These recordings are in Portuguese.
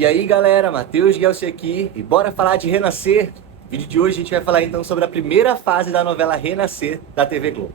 E aí galera, Matheus Gelsi aqui e bora falar de Renascer. No vídeo de hoje a gente vai falar então sobre a primeira fase da novela Renascer da TV Globo.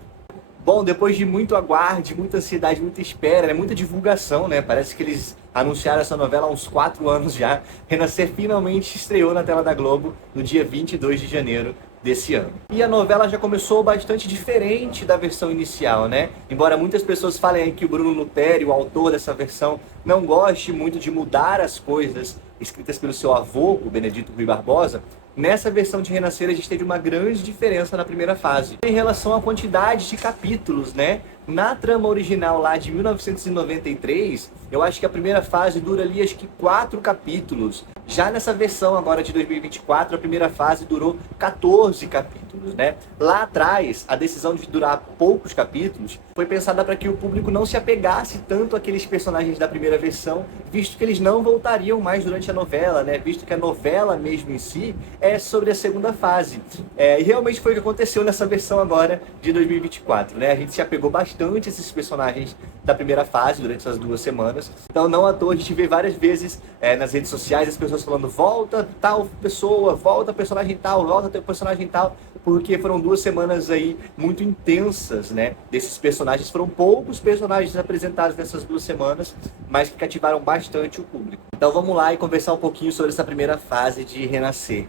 Bom, depois de muito aguarde, muita ansiedade, muita espera, né, muita divulgação, né? Parece que eles anunciaram essa novela há uns 4 anos já. Renascer finalmente estreou na tela da Globo no dia 22 de janeiro desse ano. E a novela já começou bastante diferente da versão inicial, né? Embora muitas pessoas falem que o Bruno Lutério, o autor dessa versão, não goste muito de mudar as coisas escritas pelo seu avô, o Benedito Rui Barbosa, nessa versão de Renascer a gente teve uma grande diferença na primeira fase. Em relação à quantidade de capítulos, né? Na trama original lá de 1993, eu acho que a primeira fase dura ali acho que 4 capítulos. Já nessa versão agora de 2024, a primeira fase durou 14 capítulos, né? Lá atrás, a decisão de durar poucos capítulos foi pensada para que o público não se apegasse tanto àqueles personagens da primeira versão, visto que eles não voltariam mais durante a novela, né? Visto que a novela mesmo em si é sobre a segunda fase. E realmente foi o que aconteceu nessa versão agora de 2024, né? A gente se apegou bastante a esses personagens da primeira fase durante essas 2 semanas. Então não à toa a gente vê várias vezes nas redes sociais as pessoas falando volta tal pessoa, volta personagem tal, volta personagem tal, porque foram 2 semanas aí muito intensas, né? Desses personagens, foram poucos personagens apresentados nessas 2 semanas, mas que cativaram bastante o público. Então vamos lá e conversar um pouquinho sobre essa primeira fase de Renascer.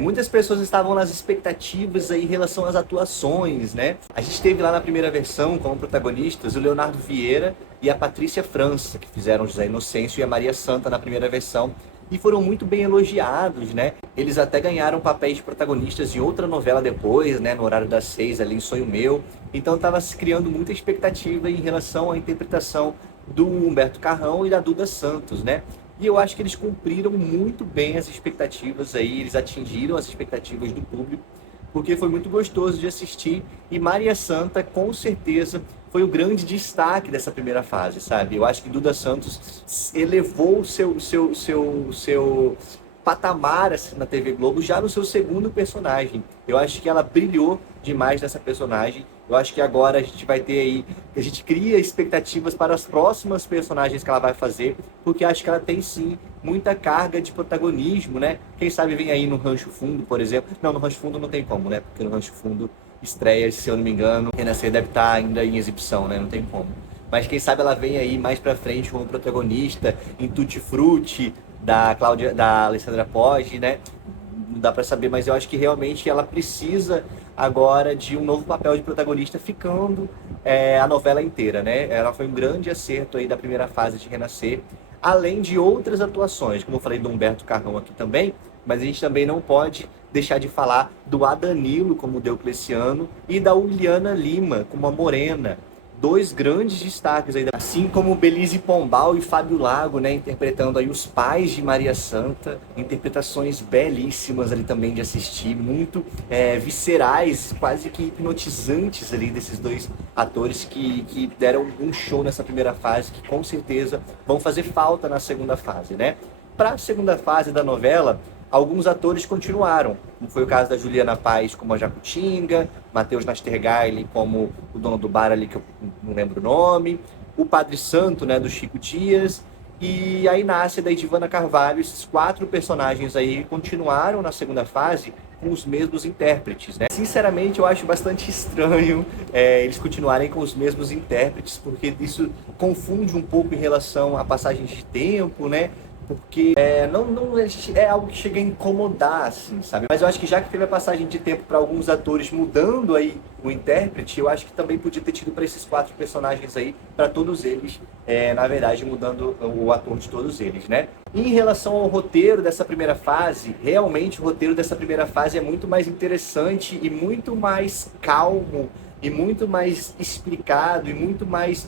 Muitas pessoas estavam nas expectativas aí em relação às atuações, né? A gente teve lá na primeira versão como protagonistas o Leonardo Vieira e a Patrícia França, que fizeram José Inocêncio e a Maria Santa na primeira versão, e foram muito bem elogiados, né? Eles até ganharam papéis de protagonistas em outra novela depois, né? No horário das 6, ali em Sonho Meu. Então estava se criando muita expectativa em relação à interpretação do Humberto Carrão e da Duda Santos, né? E eu acho que eles cumpriram muito bem as expectativas aí, eles atingiram as expectativas do público, porque foi muito gostoso de assistir, e Maria Santa, com certeza, foi o grande destaque dessa primeira fase, sabe? Eu acho que Duda Santos elevou o seu patamar assim, na TV Globo já no seu segundo personagem. Eu acho que ela brilhou demais nessa personagem. Eu acho que agora a gente vai ter aí, a gente cria expectativas para as próximas personagens que ela vai fazer, porque acho que ela tem sim muita carga de protagonismo, né? Quem sabe vem aí no Rancho Fundo, por exemplo. Não, no Rancho Fundo não tem como, né? Porque no Rancho Fundo estreia, se eu não me engano, Renascer deve estar ainda em exibição, né? Não tem como. Mas quem sabe ela vem aí mais pra frente como protagonista em Tutti Frutti, da Alessandra Poggi, né? Não dá pra saber, mas eu acho que realmente ela precisa agora de um novo papel de protagonista, ficando a novela inteira, né? Ela foi um grande acerto aí da primeira fase de Renascer, além de outras atuações, como eu falei do Humberto Carrão aqui também, mas a gente também não pode deixar de falar do Adanilo como Deocleciano e da Uliana Lima como a Morena. 2 grandes destaques aí, assim como Belize Pombal e Fábio Lago, né, interpretando aí os pais de Maria Santa, interpretações belíssimas ali também de assistir, muito viscerais, quase que hipnotizantes ali desses 2 atores que deram um show nessa primeira fase, que com certeza vão fazer falta na segunda fase, né? Para a segunda fase da novela, alguns atores continuaram, como foi o caso da Juliana Paz como a Jacutinga, Matheus Nastergaile como o dono do bar ali, que eu não lembro o nome, o Padre Santo, né, do Chico Dias, e a Inácia da Edivana Carvalho. Esses 4 personagens aí continuaram na segunda fase com os mesmos intérpretes, né? Sinceramente, eu acho bastante estranho eles continuarem com os mesmos intérpretes, porque isso confunde um pouco em relação à passagem de tempo, né? Porque não é algo que chega a incomodar, assim, sabe? Mas eu acho que já que teve a passagem de tempo para alguns atores mudando aí o intérprete, eu acho que também podia ter tido para esses 4 personagens aí, para todos eles, na verdade, mudando o ator de todos eles, né? Em relação ao roteiro dessa primeira fase, realmente o roteiro dessa primeira fase é muito mais interessante e muito mais calmo, e muito mais explicado, e muito mais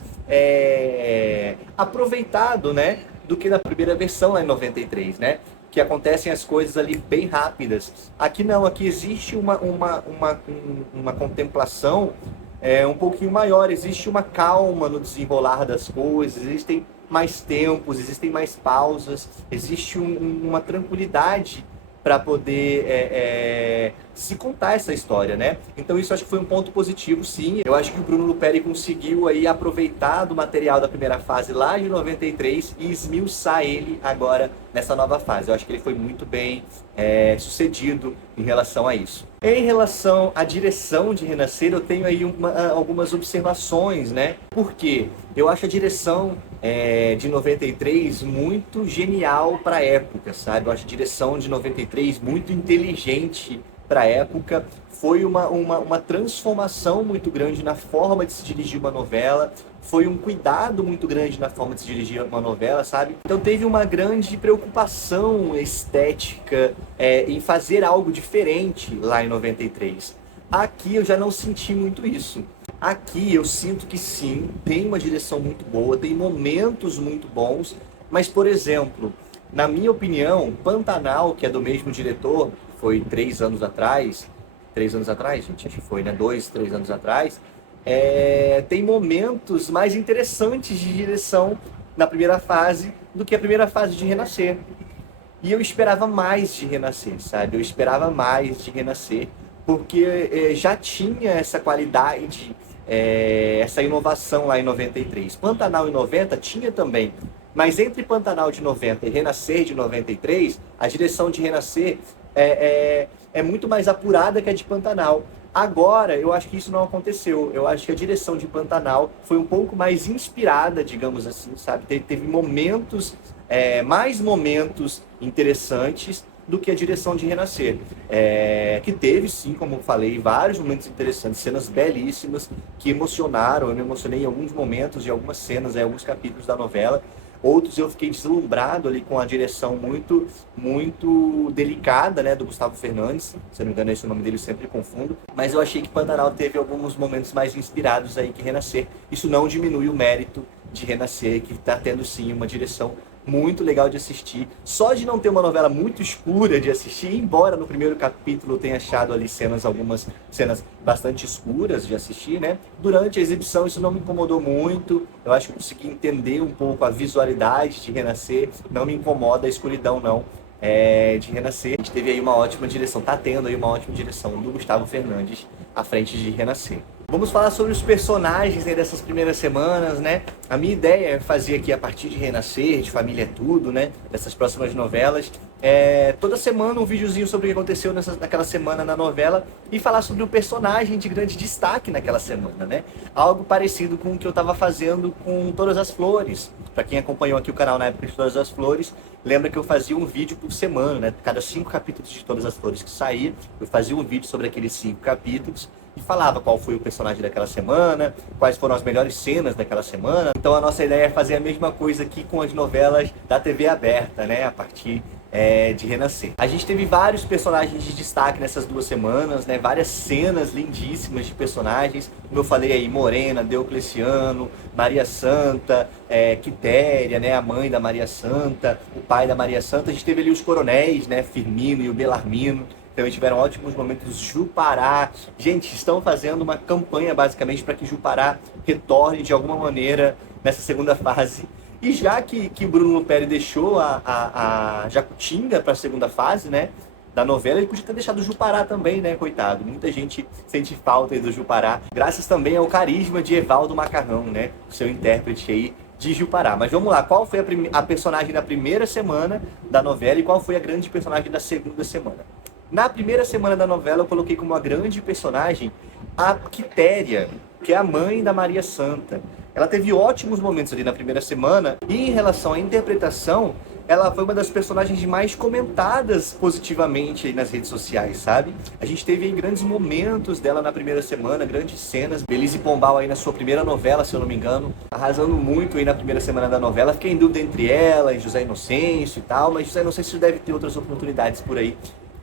aproveitado, né? Do que na primeira versão lá em 93, né? Que acontecem as coisas ali bem rápidas. Aqui não, aqui existe uma contemplação um pouquinho maior, existe uma calma no desenrolar das coisas, existem mais tempos, existem mais pausas, existe uma tranquilidade para poder se contar essa história, né? Então isso acho que foi um ponto positivo, sim. Eu acho que o Bruno Luperi conseguiu aí aproveitar do material da primeira fase lá de 93 e esmiuçar ele agora nessa nova fase. Eu acho que ele foi muito bem sucedido em relação a isso. Em relação à direção de Renascer, eu tenho aí algumas observações, né? Porque eu acho a direção de 93 muito genial para a época, sabe? Eu acho a direção de 93 muito inteligente para a época. Foi uma transformação muito grande na forma de se dirigir uma novela. Foi um cuidado muito grande na forma de se dirigir uma novela, sabe? Então teve uma grande preocupação estética em fazer algo diferente lá em 93. Aqui eu já não senti muito isso. Aqui eu sinto que sim, tem uma direção muito boa, tem momentos muito bons, mas, por exemplo, na minha opinião, Pantanal, que é do mesmo diretor, foi 3 anos atrás, gente, acho que foi, né? 2, 3 anos atrás, tem momentos mais interessantes de direção na primeira fase do que a primeira fase de Renascer. E eu esperava mais de Renascer, sabe? Eu esperava mais de Renascer, porque já tinha essa qualidade, essa inovação lá em 93. Pantanal em 90 tinha também, mas entre Pantanal de 90 e Renascer de 93, a direção de Renascer é muito mais apurada que a de Pantanal. Agora, eu acho que isso não aconteceu. Eu acho que a direção de Pantanal foi um pouco mais inspirada, digamos assim, sabe? Teve momentos, mais momentos interessantes do que a direção de Renascer. Que teve, sim, como eu falei, vários momentos interessantes, cenas belíssimas que emocionaram. Eu me emocionei em alguns momentos, em algumas cenas, em alguns capítulos da novela. Outros eu fiquei deslumbrado ali com a direção muito, muito delicada, né, do Gustavo Fernandes. Se eu não me engano, esse é o nome dele, eu sempre confundo. Mas eu achei que Pantanal teve alguns momentos mais inspirados aí que Renascer. Isso não diminui o mérito de Renascer, que está tendo sim uma direção muito legal de assistir. Só de não ter uma novela muito escura de assistir, embora no primeiro capítulo eu tenha achado ali algumas cenas bastante escuras de assistir, né? Durante a exibição isso não me incomodou muito. Eu acho que eu consegui entender um pouco a visualidade de Renascer. Não me incomoda a escuridão, não. De Renascer. A gente teve aí uma ótima direção, tá tendo aí uma ótima direção do Gustavo Fernandes à frente de Renascer. Vamos falar sobre os personagens aí dessas primeiras semanas, né? A minha ideia é fazer aqui a partir de Renascer, de Família é Tudo, né? Dessas próximas novelas. Toda semana um videozinho sobre o que aconteceu naquela semana na novela e falar sobre um personagem de grande destaque naquela semana, né? Algo parecido com o que eu estava fazendo com Todas as Flores. Para quem acompanhou aqui o canal na época de Todas as Flores, lembra que eu fazia um vídeo por semana, né? Cada 5 capítulos de Todas as Flores que saía, eu fazia um vídeo sobre aqueles 5 capítulos e falava qual foi o personagem daquela semana, quais foram as melhores cenas daquela semana. Então a nossa ideia é fazer a mesma coisa aqui com as novelas da TV aberta, né? A partir de Renascer. A gente teve vários personagens de destaque nessas 2 semanas, né? Várias cenas lindíssimas de personagens, como eu falei aí, Morena, Deocleciano, Maria Santa, Quitéria, né? A mãe da Maria Santa, o pai da Maria Santa. A gente teve ali os coronéis, né? Firmino e o Belarmino. Então tiveram ótimos momentos. Jupará, gente, estão fazendo uma campanha basicamente para que Jupará retorne de alguma maneira nessa segunda fase. E já que o Bruno Luperi deixou a Jacutinga para a segunda fase, né, da novela, ele podia ter deixado o Jupará também, né, coitado. Muita gente sente falta aí do Jupará, graças também ao carisma de Evaldo Macarrão, né, seu intérprete aí de Jupará. Mas vamos lá, qual foi a personagem da primeira semana da novela e qual foi a grande personagem da segunda semana? Na primeira semana da novela eu coloquei como uma grande personagem a Quitéria, que é a mãe da Maria Santa. Ela teve ótimos momentos ali na primeira semana e em relação à interpretação, ela foi uma das personagens mais comentadas positivamente aí nas redes sociais, sabe? A gente teve aí grandes momentos dela na primeira semana, grandes cenas. Belize Pombal aí na sua primeira novela, se eu não me engano, arrasando muito aí na primeira semana da novela. Fiquei em dúvida entre ela e José Inocêncio e tal, mas José Inocêncio deve ter outras oportunidades por aí.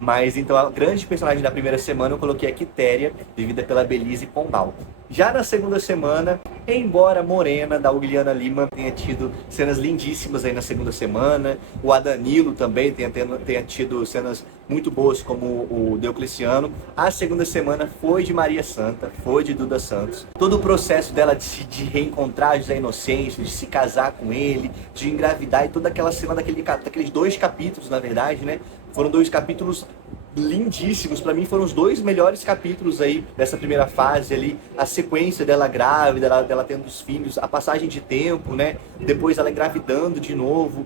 Mas então a grande personagem da primeira semana eu coloquei a Quitéria, vivida pela Belize Pombal. Já na segunda semana, embora Morena, da Uliana Lima, tenha tido cenas lindíssimas aí na segunda semana, o Adanilo também tenha tido cenas muito boas, como o Diocleciano. A segunda semana foi de Maria Santa, foi de Duda Santos. Todo o processo dela de reencontrar José Inocêncio, de se casar com ele, de engravidar, e toda aquela cena daqueles 2 capítulos, na verdade, né? Foram 2 capítulos lindíssimos. Para mim foram os 2 melhores capítulos aí dessa primeira fase ali, a sequência dela grávida, dela tendo os filhos, a passagem de tempo, né? Depois ela engravidando de novo,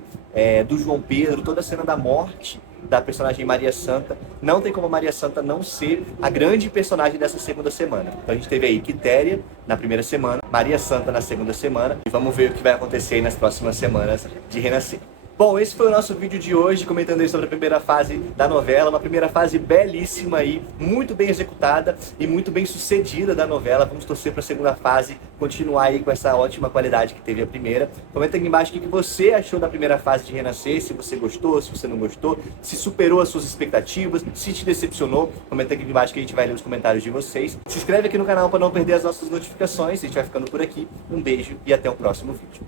do João Pedro, toda a cena da morte da personagem Maria Santa. Não tem como a Maria Santa não ser a grande personagem dessa segunda semana. Então a gente teve aí Quitéria na primeira semana, Maria Santa na segunda semana, e vamos ver o que vai acontecer aí nas próximas semanas de Renascer. Bom, esse foi o nosso vídeo de hoje, comentando aí sobre a primeira fase da novela, uma primeira fase belíssima aí, muito bem executada e muito bem sucedida da novela. Vamos torcer para a segunda fase continuar aí com essa ótima qualidade que teve a primeira. Comenta aqui embaixo o que você achou da primeira fase de Renascer, se você gostou, se você não gostou, se superou as suas expectativas, se te decepcionou. Comenta aqui embaixo que a gente vai ler os comentários de vocês. Se inscreve aqui no canal para não perder as nossas notificações. A gente vai ficando por aqui. Um beijo e até o próximo vídeo.